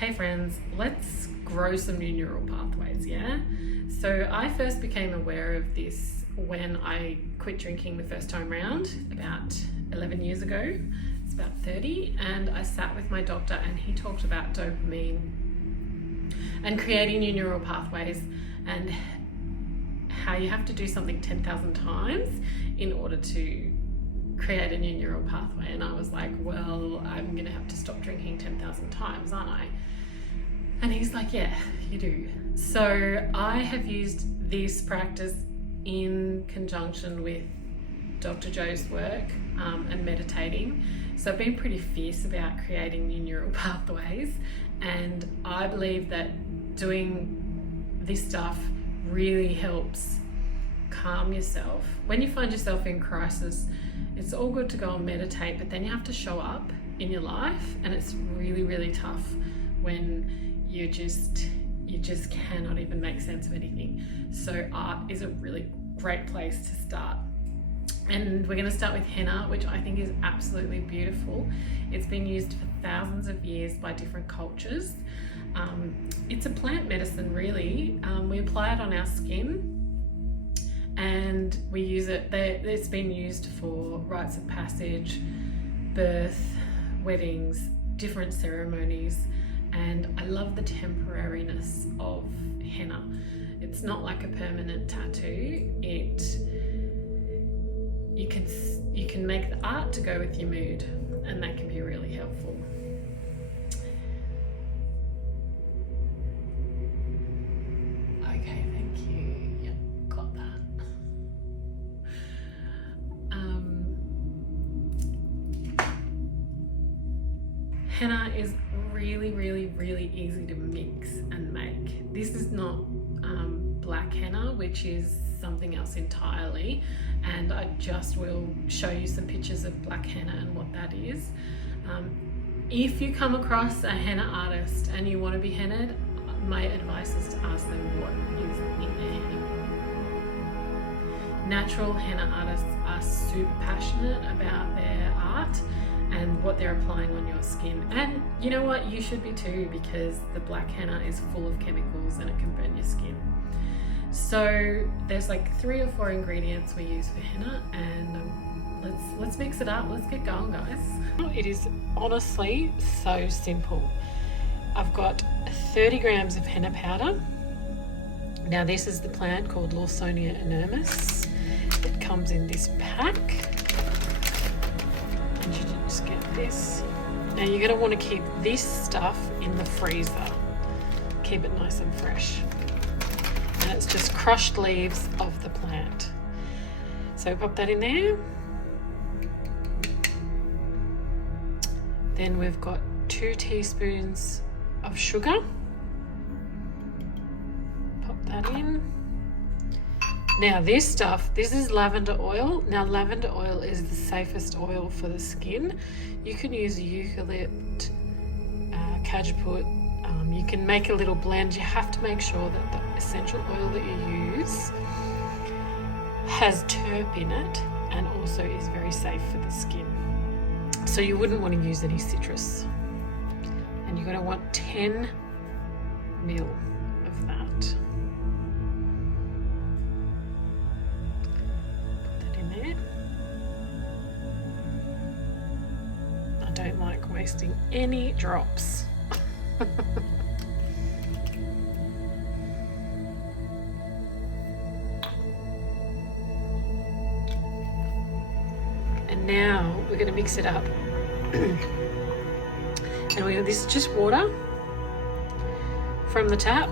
Hey friends, let's grow some new neural pathways, yeah? So I first became aware of this when I quit drinking the first time round about 11 years ago. It's about 30, and I sat with my doctor and he talked about dopamine and creating new neural pathways and how you have to do something 10,000 times in order to create a new neural pathway. And I was like, well, I'm gonna have to stop drinking 10,000 times, aren't I? And he's like, yeah, you do. So I have used this practice in conjunction with Dr. Joe's work and meditating. So I've been pretty fierce about creating new neural pathways, and I believe that doing this stuff really helps calm yourself. When you find yourself in crisis, it's all good to go and meditate, but then you have to show up in your life, and it's really, really tough when you just cannot even make sense of anything. So art is a really great place to start. And we're going to start with henna, which I think is absolutely beautiful. It's been used for thousands of years by different cultures. It's a plant medicine, really. We apply it on our skin, and we use it. It's been used for rites of passage, birth, weddings, different ceremonies. And I love the temporariness of henna. It's not like a permanent tattoo. You can make the art to go with your mood, and that can be really helpful. Okay, thank you. Yep, got that. Henna is really, really, really easy to mix and make. This is not black henna, which is something else entirely, and I just will show you some pictures of black henna and what that is. If you come across a henna artist and you want to be hennaed, my advice is to ask them what is in their henna. Natural henna artists are super passionate about their art and what they're applying on your skin. And you know what, you should be too, because the black henna is full of chemicals and it can burn your skin. So there's like 3 or 4 ingredients we use for henna, and let's mix it up. Let's get going, guys. It is honestly so simple. I've got 30 grams of henna powder. Now this is the plant called Lawsonia inermis. It comes in this pack. Just get this. Now you're going to want to keep this stuff in the freezer. Keep it nice and fresh. And it's just crushed leaves of the plant. So pop that in there. Then we've got 2 teaspoons of sugar. Pop that in. Now this stuff, this is lavender oil. Now lavender oil is the safest oil for the skin. You can use eucalypt, cajeput. You can make a little blend. You have to make sure that the essential oil that you use has terp in it and also is very safe for the skin. So you wouldn't want to use any citrus. And you're going to want 10 ml of that. I don't like wasting any drops. And now we're going to mix it up. And this is just water from the tap.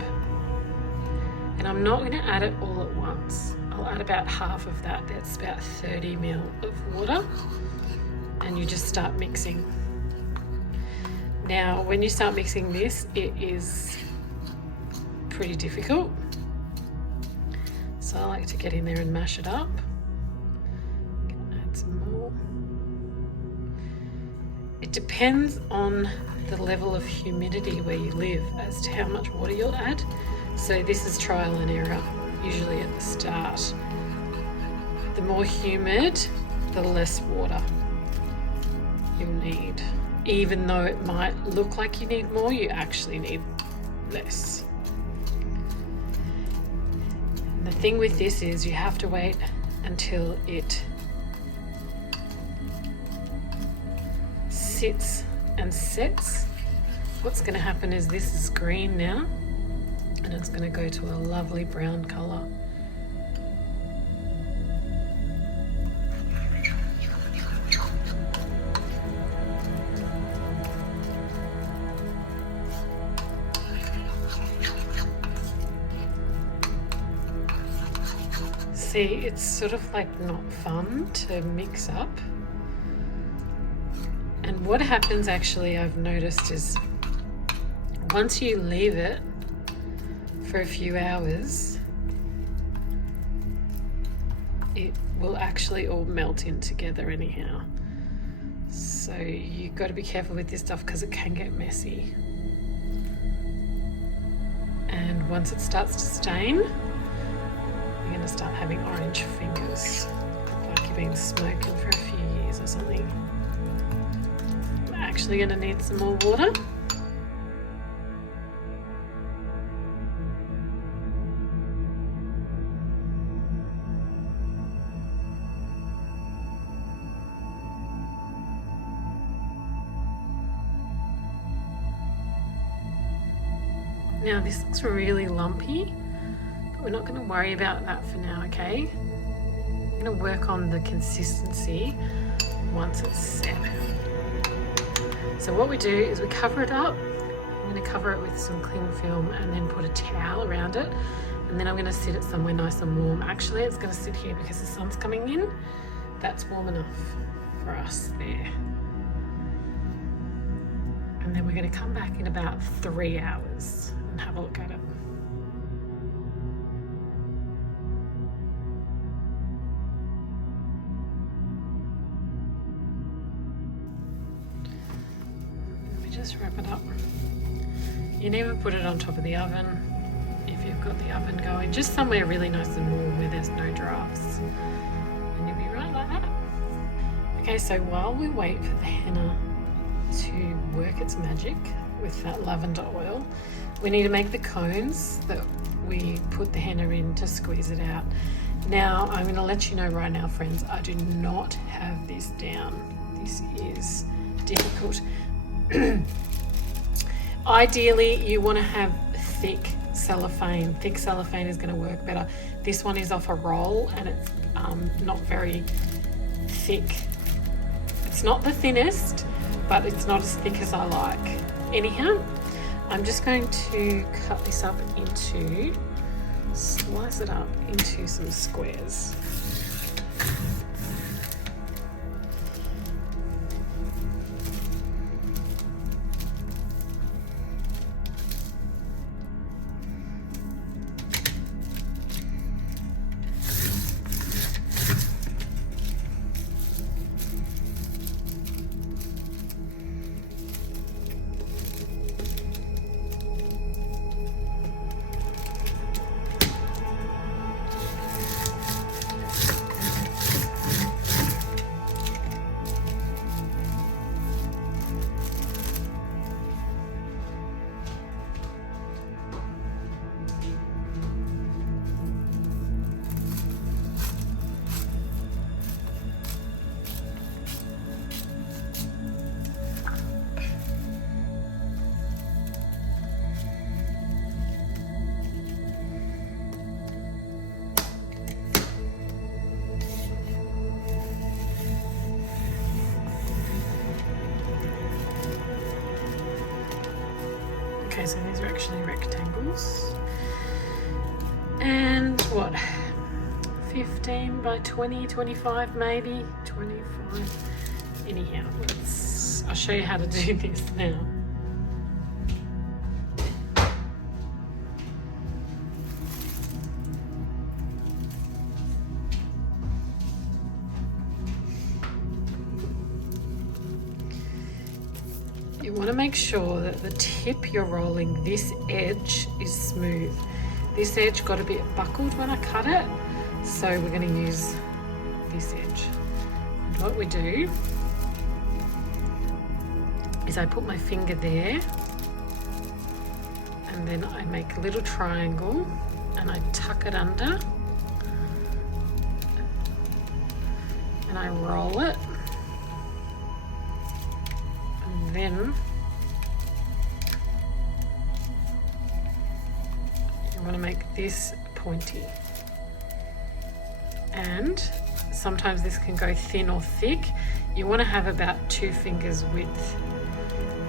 And I'm not going to add it all at once. I'll add about half of that. That's about 30 ml of water. And you just start mixing. Now, when you start mixing this, it is pretty difficult. So I like to get in there and mash it up. Add some more. It depends on the level of humidity where you live as to how much water you'll add. So this is trial and error, usually at the start. The more humid, the less water you'll need. even though it might look like you need more, you actually need less. And the thing with this is you have to wait until it sits and sets. What's going to happen is this is green now, and it's going to go to a lovely brown colour. See, it's sort of like not fun to mix up. And what happens actually, I've noticed, is once you leave it for a few hours, it will actually all melt in together anyhow. So you've got to be careful with this stuff because it can get messy. And once it starts to stain, you're going to start having orange fingers, like you've been smoking for a few years or something. I'm actually going to need some more water. Now this looks really lumpy, but we're not going to worry about that for now, okay? I'm going to work on the consistency once it's set. So what we do is we cover it up. I'm going to cover it with some cling film and then put a towel around it, and then I'm going to sit it somewhere nice and warm. Actually, it's going to sit here because the sun's coming in. That's warm enough for us there. And then we're going to come back in about 3 hours and have a look at it. Let me just wrap it up. You never put it on top of the oven if you've got the oven going, just somewhere really nice and warm where there's no drafts, and you'll be right like that. Okay, so while we wait for the henna to work its magic with that lavender oil, we need to make the cones that we put the henna in to squeeze it out. Now, I'm going to let you know right now, friends, I do not have this down. This is difficult. Ideally, you want to have thick cellophane. Thick cellophane is going to work better. This one is off a roll and it's not very thick. It's not the thinnest, but it's not as thick as I like. Anyhow, I'm just going to cut this up into, slice it up into some squares. Okay, so these are actually rectangles. And what? 15 by 20, 25 maybe? 25. Anyhow, I'll show you how to do this now. You want to make sure that the tip you're rolling, this edge is smooth. This edge got a bit buckled when I cut it, so we're going to use this edge. And what we do is I put my finger there and then I make a little triangle and I tuck it under and I roll it, and then you want to make this pointy, and sometimes this can go thin or thick. You want to have about 2 fingers width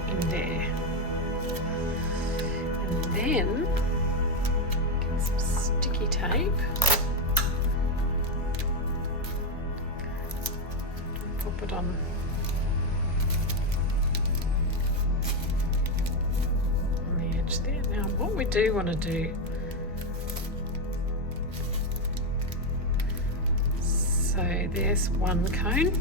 in there, and then get some sticky tape, pop it on the edge there. Now what we do want to do, so there's one cone.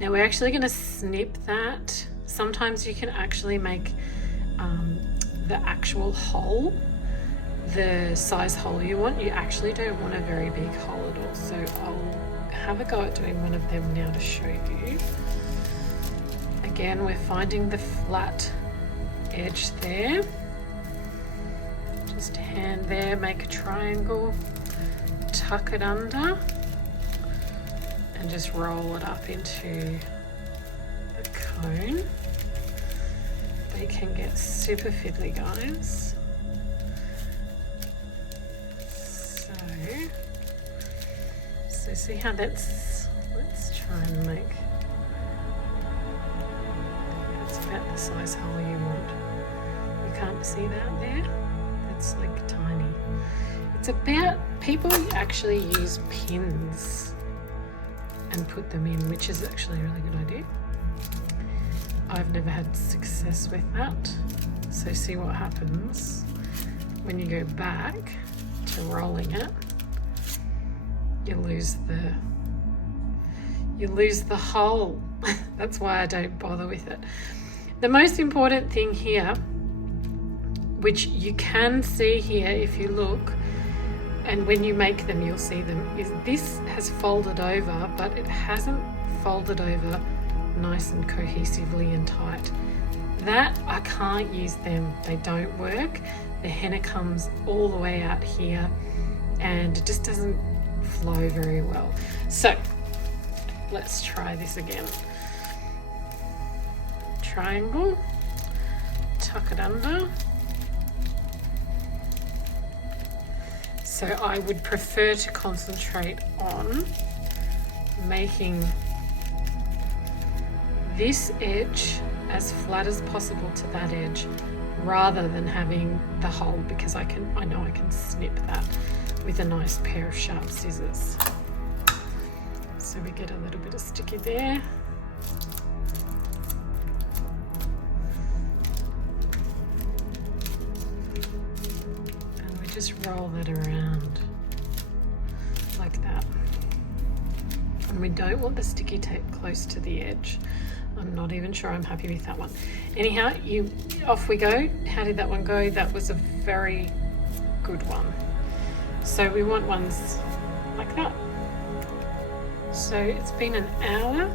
Now we're actually going to snip that. Sometimes you can actually make the actual hole the size hole you want. You actually don't want a very big hole at all. So I'll have a go at doing one of them now to show you. Again, we're finding the flat edge there. Just hand there, make a triangle, tuck it under, and just roll it up into a cone. They can get super fiddly, guys. So see how that's, let's try and make, that's about the size hole you want. You can't see that there? That's like tiny. It's about, people actually use pins and put them in, which is actually a really good idea. I've never had success with that. So see what happens when you go back to rolling it. You lose the hole. That's why I don't bother with it. The most important thing here, which you can see here if you look, and when you make them you'll see them, is this has folded over, but it hasn't folded over nice and cohesively and tight. That, I can't use them, they don't work. The henna comes all the way out here and it just doesn't flow very well. So let's try this again. Triangle, tuck it under. So I would prefer to concentrate on making this edge as flat as possible to that edge rather than having the hole, because I know I can snip that with a nice pair of sharp scissors. So we get a little bit of sticky there. And we just roll that around like that. And we don't want the sticky tape close to the edge. I'm not even sure I'm happy with that one. Anyhow, off we go. How did that one go? That was a very good one. So we want ones like that. So it's been an hour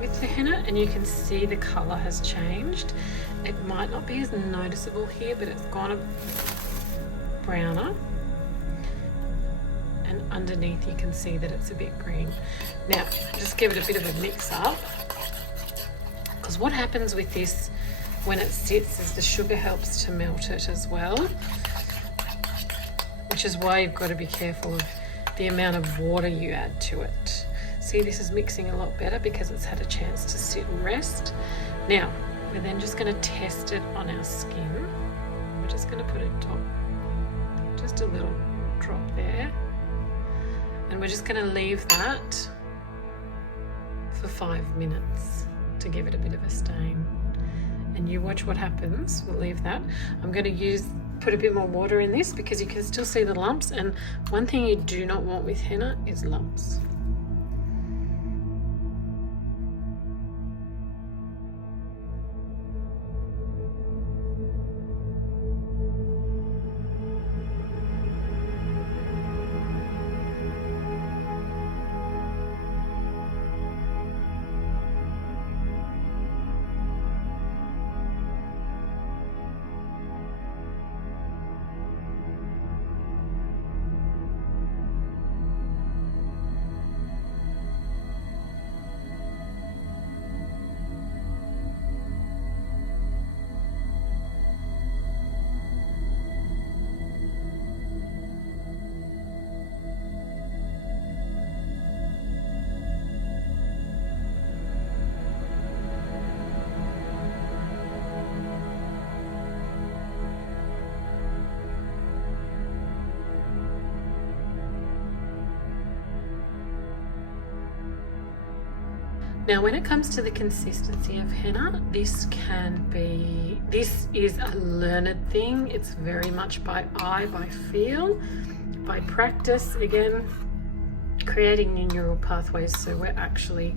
with the henna and you can see the colour has changed. It might not be as noticeable here, but it's gone a browner. And underneath you can see that it's a bit green. Now, just give it a bit of a mix up. Because what happens with this when it sits is the sugar helps to melt it as well, which is why you've got to be careful of the amount of water you add to it. See, this is mixing a lot better because it's had a chance to sit and rest. Now, we're then just going to test it on our skin. We're just going to put just a little drop there. And we're just going to leave that for 5 minutes to give it a bit of a stain. And you watch what happens. We'll leave that. I'm going to put a bit more water in this because you can still see the lumps, and one thing you do not want with henna is lumps. Now, when it comes to the consistency of henna, this is a learned thing. It's very much by eye, by feel, by practice. Again, creating new neural pathways. So we're actually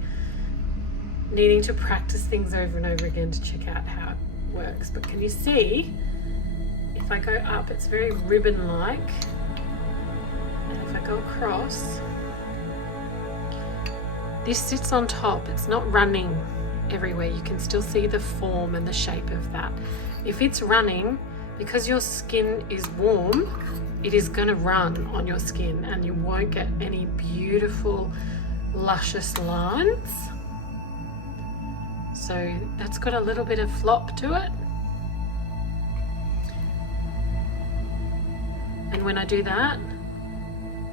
needing to practice things over and over again to check out how it works. But can you see, if I go up, it's very ribbon-like. And if I go across, this sits on top. It's not running everywhere. You can still see the form and the shape of that. If it's running, because your skin is warm, it is going to run on your skin and you won't get any beautiful, luscious lines. So that's got a little bit of flop to it. And when I do that,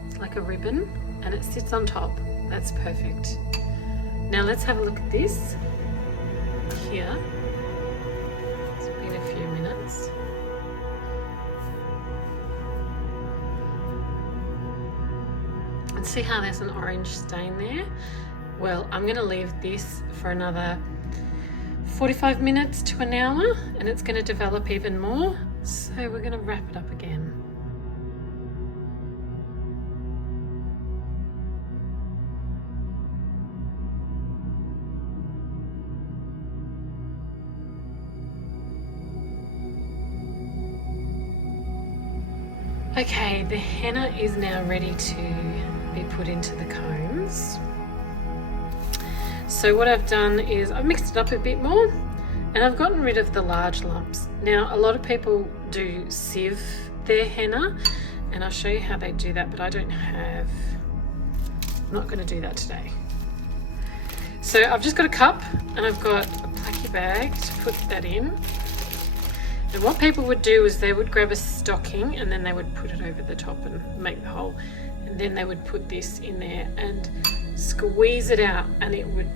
it's like a ribbon and it sits on top. That's perfect. Now let's have a look at this here. It's been a few minutes. And see how there's an orange stain there? Well, I'm going to leave this for another 45 minutes to an hour and it's going to develop even more. So we're going to wrap it up again. Okay, the henna is now ready to be put into the combs. So what I've done is I've mixed it up a bit more and I've gotten rid of the large lumps. Now, a lot of people do sieve their henna and I'll show you how they do that, but I'm not going to do that today. So I've just got a cup and I've got a placky bag to put that in. And what people would do is they would grab a stocking and then they would put it over the top and make the hole. And then they would put this in there and squeeze it out and it would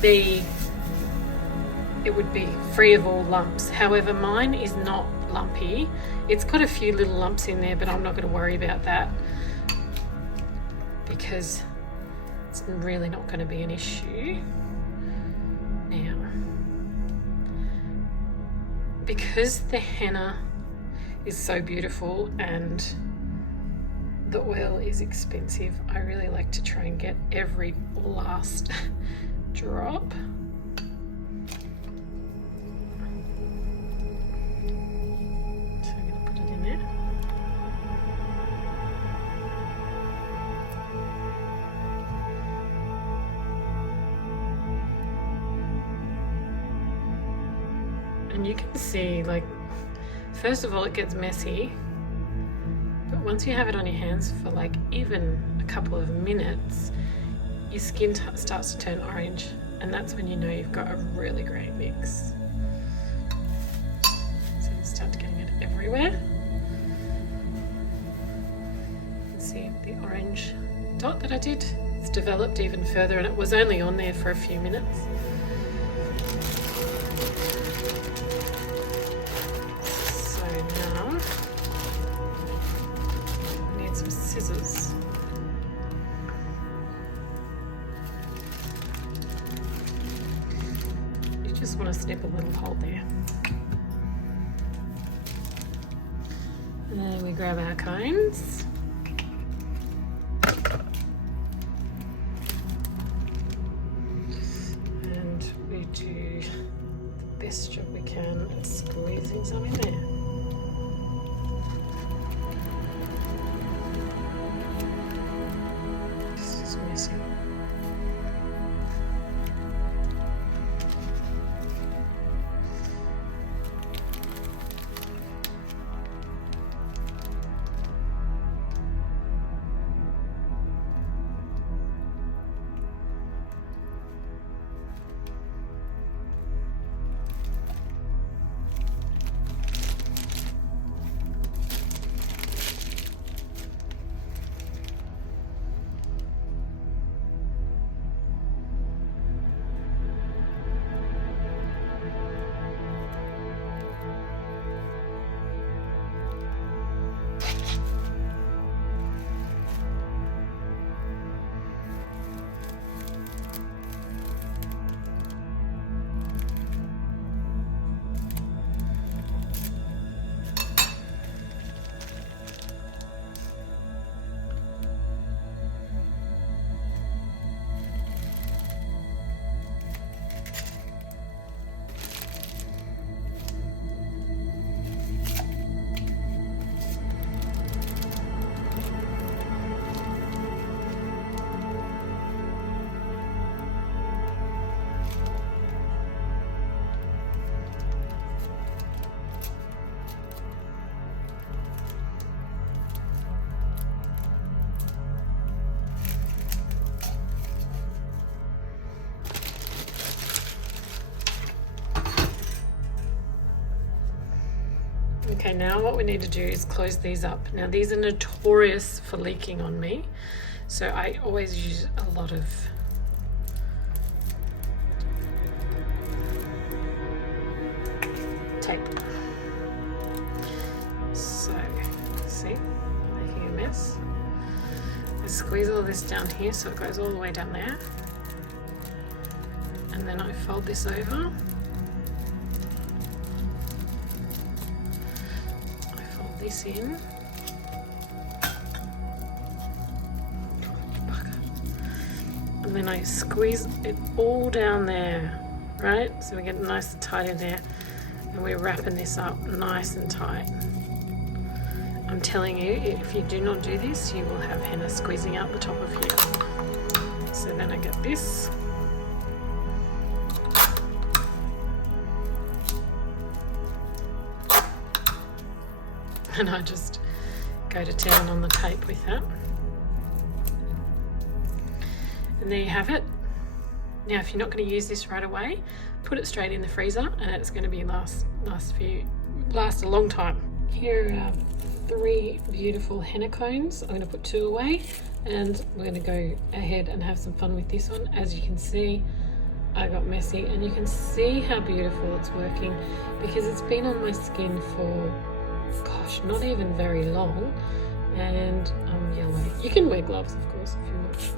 be free of all lumps. However, mine is not lumpy. It's got a few little lumps in there, but I'm not going to worry about that because it's really not going to be an issue. Now, because the henna is so beautiful and the oil is expensive, I really like to try and get every last drop. So I'm going to put it in there. And you can see, like, first of all, it gets messy, but once you have it on your hands for like even a couple of minutes, your skin starts to turn orange, and that's when you know you've got a really great mix. So you start getting it everywhere. You can see the orange dot that I did. It's developed even further, and it was only on there for a few minutes. Scissors. You just want to snip a little hole there. And then we grab our cones. And we do the best job we can at squeezing some in there. Okay, now what we need to do is close these up. Now these are notorious for leaking on me, so I always use a lot of tape. So, see, making a mess. I squeeze all this down here so it goes all the way down there. And then I fold this over. I fold this in. And then I squeeze it all down there, right? So we get it nice and tight in there. And we're wrapping this up nice and tight. I'm telling you, if you do not do this, you will have henna squeezing out the top of here. So then I get this. And I just go to town on the tape with that. And there you have it. Now, if you're not going to use this right away, put it straight in the freezer, and it's going to be last a long time. Here are 3 beautiful henna cones. I'm going to put 2 away, and we're going to go ahead and have some fun with this one. As you can see, I got messy, and you can see how beautiful it's working because it's been on my skin for, gosh, not even very long, and I'm yellow. You can wear gloves, of course, if you want.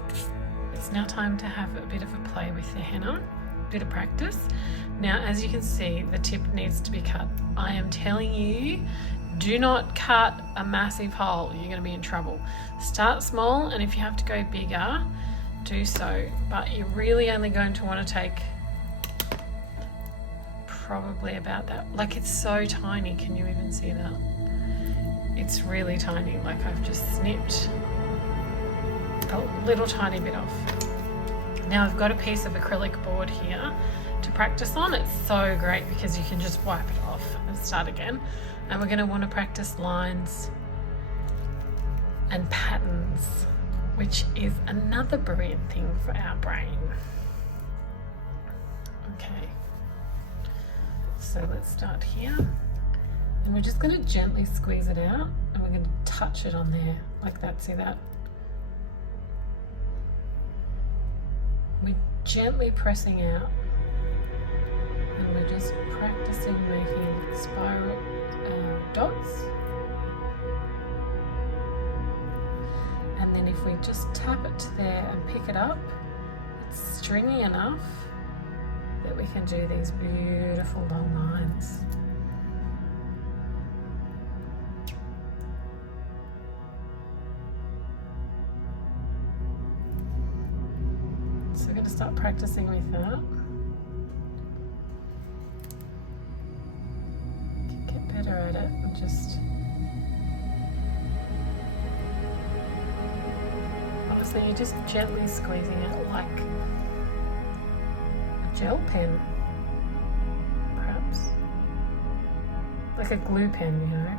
It's now time to have a bit of a play with the henna, a bit of practice. Now, as you can see, the tip needs to be cut. I am telling you, do not cut a massive hole. You're going to be in trouble. Start small, and if you have to go bigger, do so. But you're really only going to want to take probably about that. Like, it's so tiny. Can you even see that? It's really tiny. Like, I've just snipped a little tiny bit off. Now I've got a piece of acrylic board here to practice on. It's so great because you can just wipe it off and start again. And we're going to want to practice lines and patterns, which is another brilliant thing for our brain. Okay, so let's start here. And we're just going to gently squeeze it out, and we're going to touch it on there like that. See that? We're gently pressing out, and we're just practicing making spiral dots. And then if we just tap it to there and pick it up, it's stringy enough that we can do these beautiful long lines. So we're going to start practicing with that. Get better at it and just... Honestly, you're just gently squeezing it like a gel pen, perhaps. Like a glue pen, you know.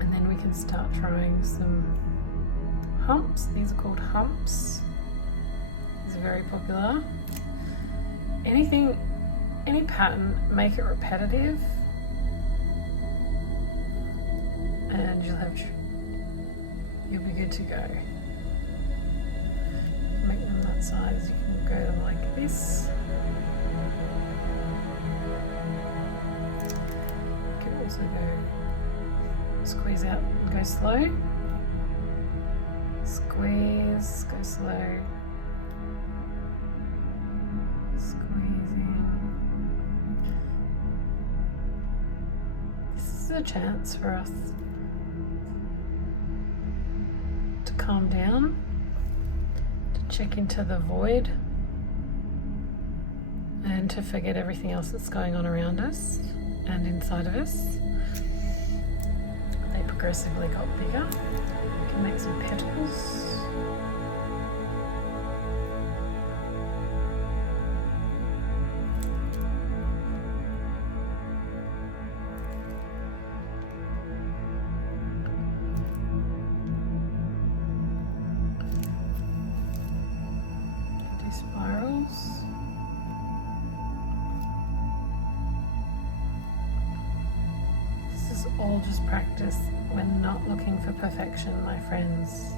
And then we can start trying some humps. These are called humps. These are very popular. Any pattern, make it repetitive, and you'll be good to go. Make them that size. You can go like this. You can also go squeeze out, go slow. Squeeze, go slow. Squeezing. This is a chance for us to calm down, to check into the void, and to forget everything else that's going on around us and inside of us. They progressively got bigger. We can make some petals. Do spirals. all just practice. We're not looking for perfection, my friends.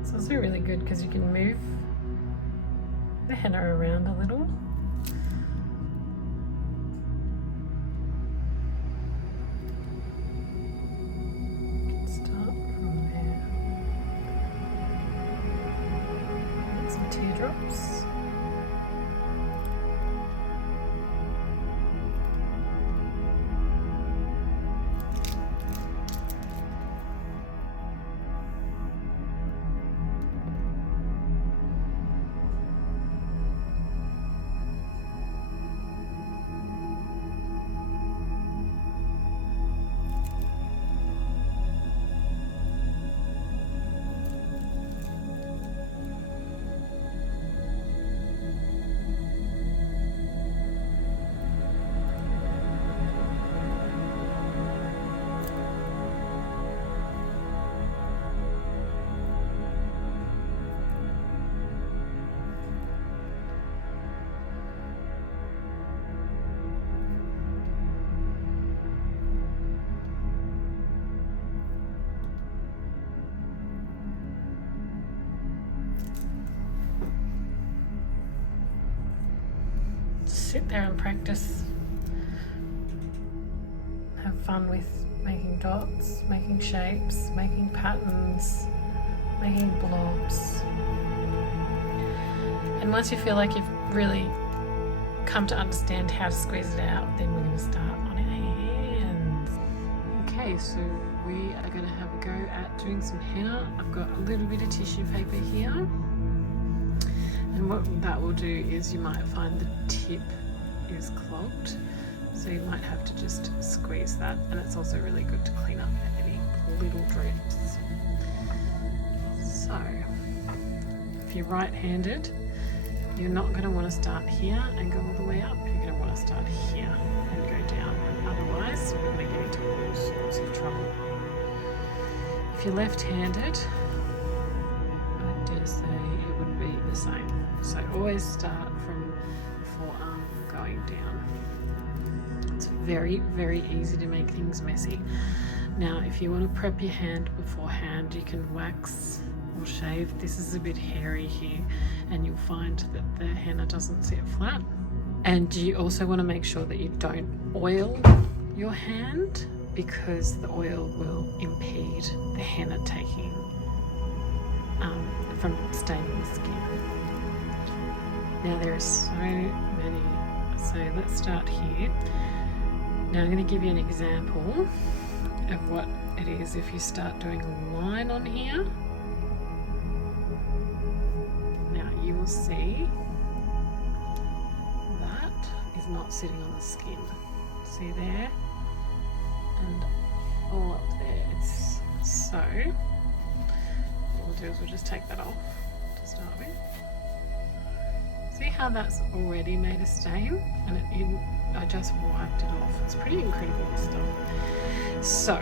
It's also really good because you can move the henna around a little. You can start from there. Get some teardrops. Sit there and practice. Have fun with making dots, making shapes, making patterns, making blobs. And once you feel like you've really come to understand how to squeeze it out, then we're going to start on our hands. Okay, so we are going to have a go at doing some henna. I've got a little bit of tissue paper here. And what that will do is you might find the tip is clogged, so you might have to just squeeze that, and it's also really good to clean up any little drips. So if you're right-handed, you're not going to want to start here and go all the way up. You're going to want to start here and go down, and otherwise you're going to get into all sorts of trouble. If you're left-handed, I dare say it would be the same. So always start from the forearm going down. It's very, very easy to make things messy. Now, if you want to prep your hand beforehand, you can wax or shave. This is a bit hairy here, and you'll find that the henna doesn't sit flat. And you also want to make sure that you don't oil your hand, because the oil will impede the henna taking from staining the skin. Now there are so many, so let's start here. Now I'm going to give you an example of what it is if you start doing a line on here. Now you will see that is not sitting on the skin. See there? And all up there. It's so, what we'll do is we'll just take that off to start with. See how that's already made a stain? And I just wiped it off. It's pretty incredible stuff. So,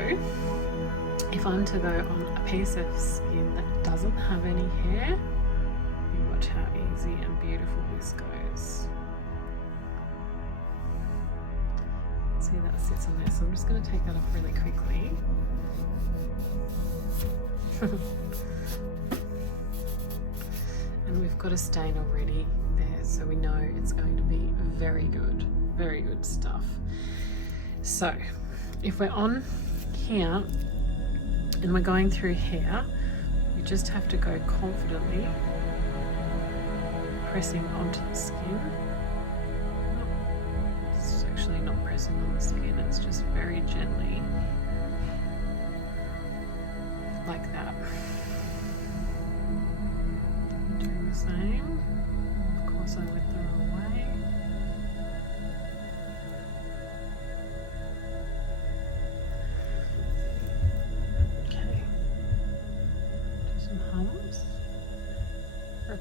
if I'm to go on a piece of skin that doesn't have any hair, you watch how easy and beautiful this goes. See, that sits on there. So I'm just going to take that off really quickly. And we've got a stain already there, so we know it's going to be very good stuff. So if we're on here and we're going through here, you just have to go confidently pressing onto the skin. It's actually not pressing on the skin, it's just very gently like that. Doing the same. Of course I went the wrong way. Okay.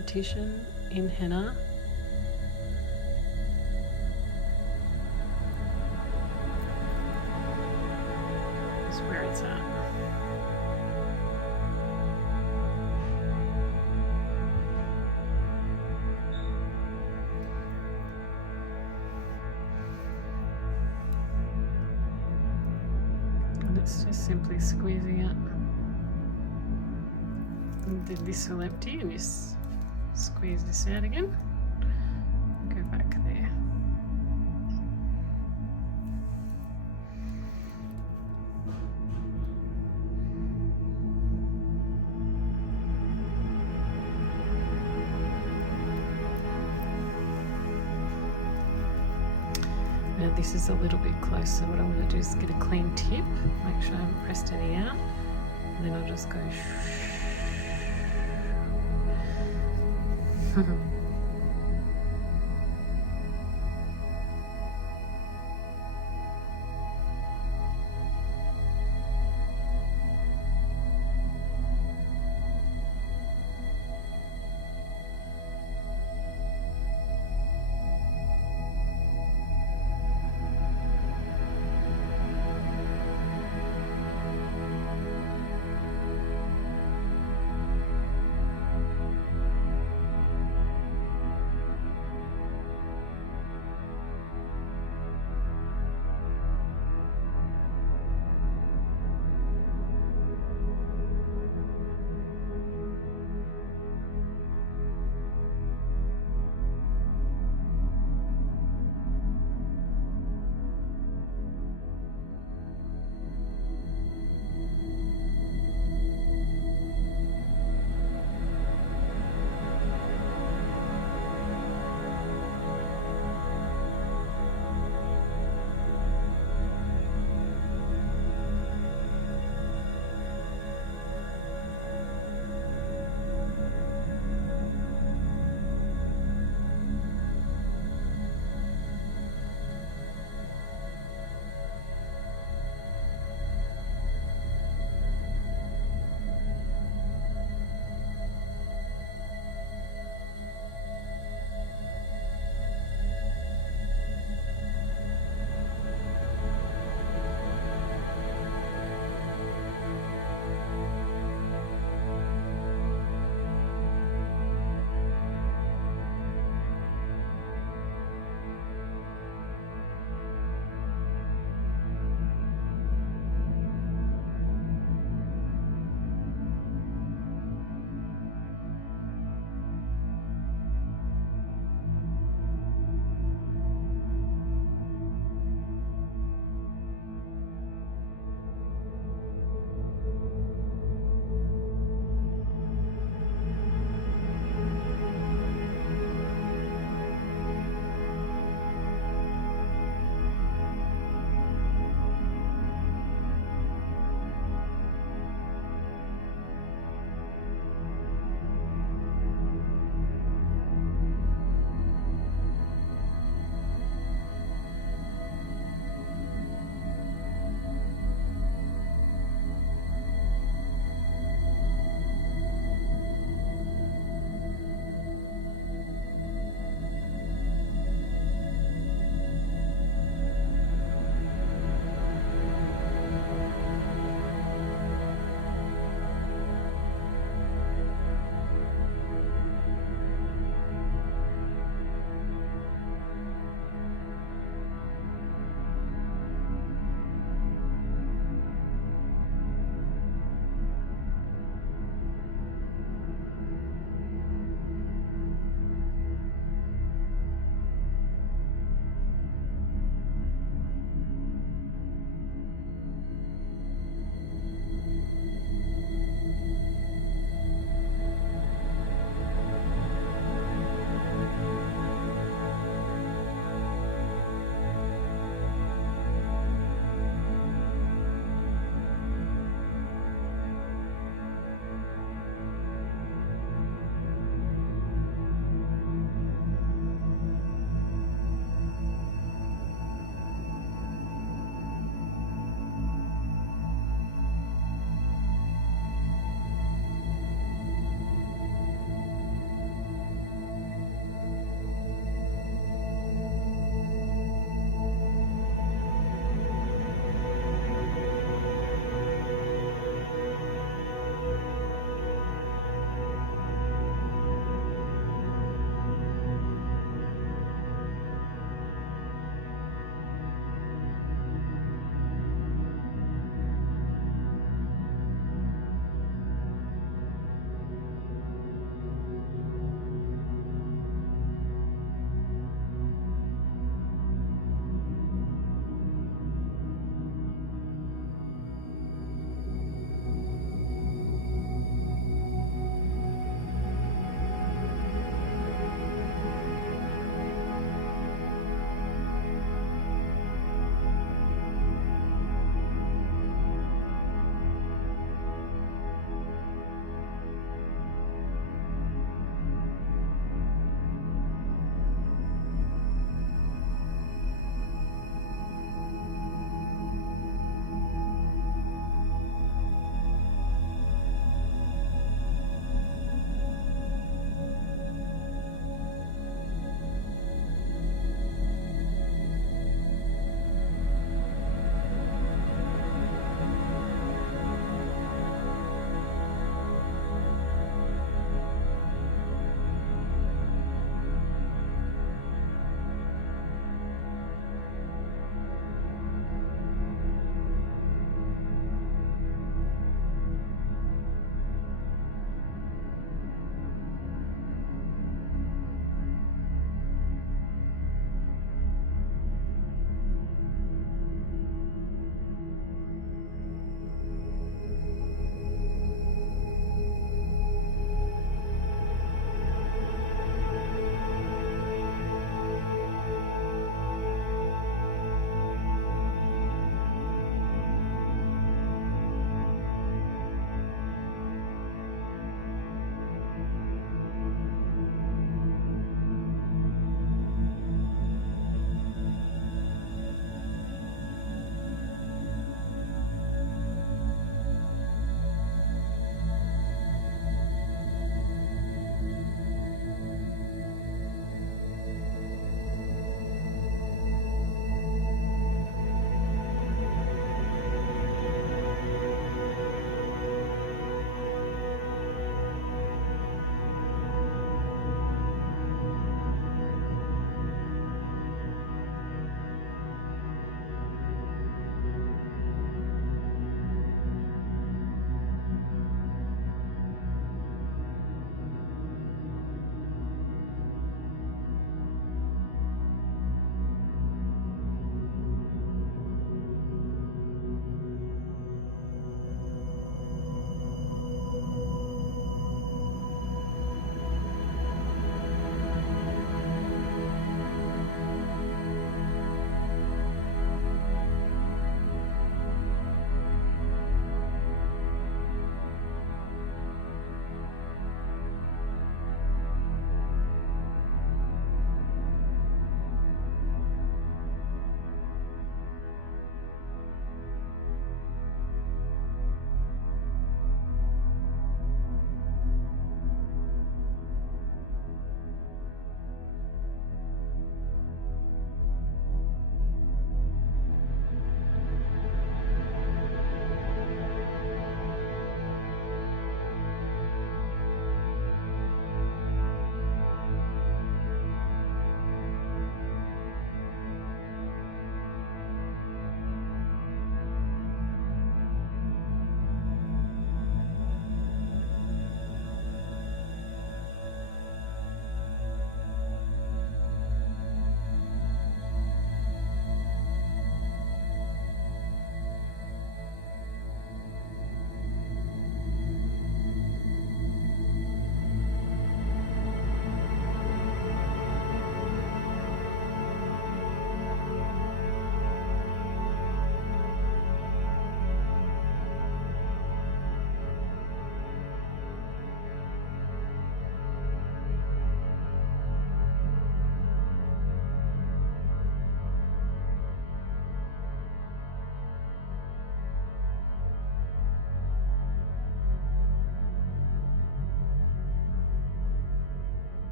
repetition in henna. Is where it's at. And it's just simply squeezing it. And then this will empty and just squeeze this out again. Go back there. Now this is a little bit closer. What I'm going to do is get a clean tip, make sure I haven't pressed any out, and then I'll just go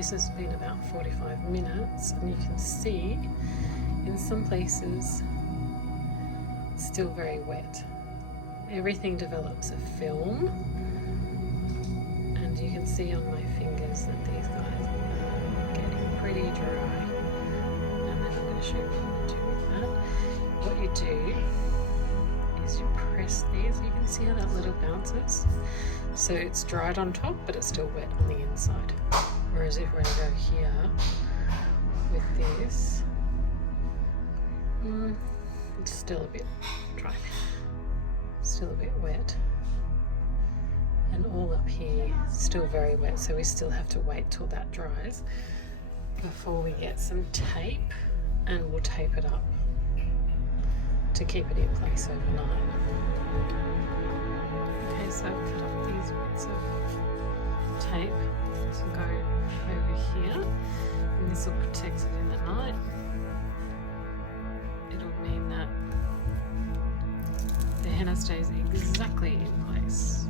this has been about 45 minutes, and you can see in some places it's still very wet. Everything develops a film, and you can see on my fingers that these guys are getting pretty dry. And then I'm going to show you what you do with that. What you do is you press these. You can see how that little bounces. So it's dried on top, but it's still wet on the inside. Whereas if we're going to go here with this, it's still a bit dry, still a bit wet. And all up here, still very wet, so we still have to wait till that dries before we get some tape, and we'll tape it up to keep it in place overnight. Okay, so I've cut up these bits of tape to go over here, and this will protect it in the night. It'll mean that the henna stays exactly in place.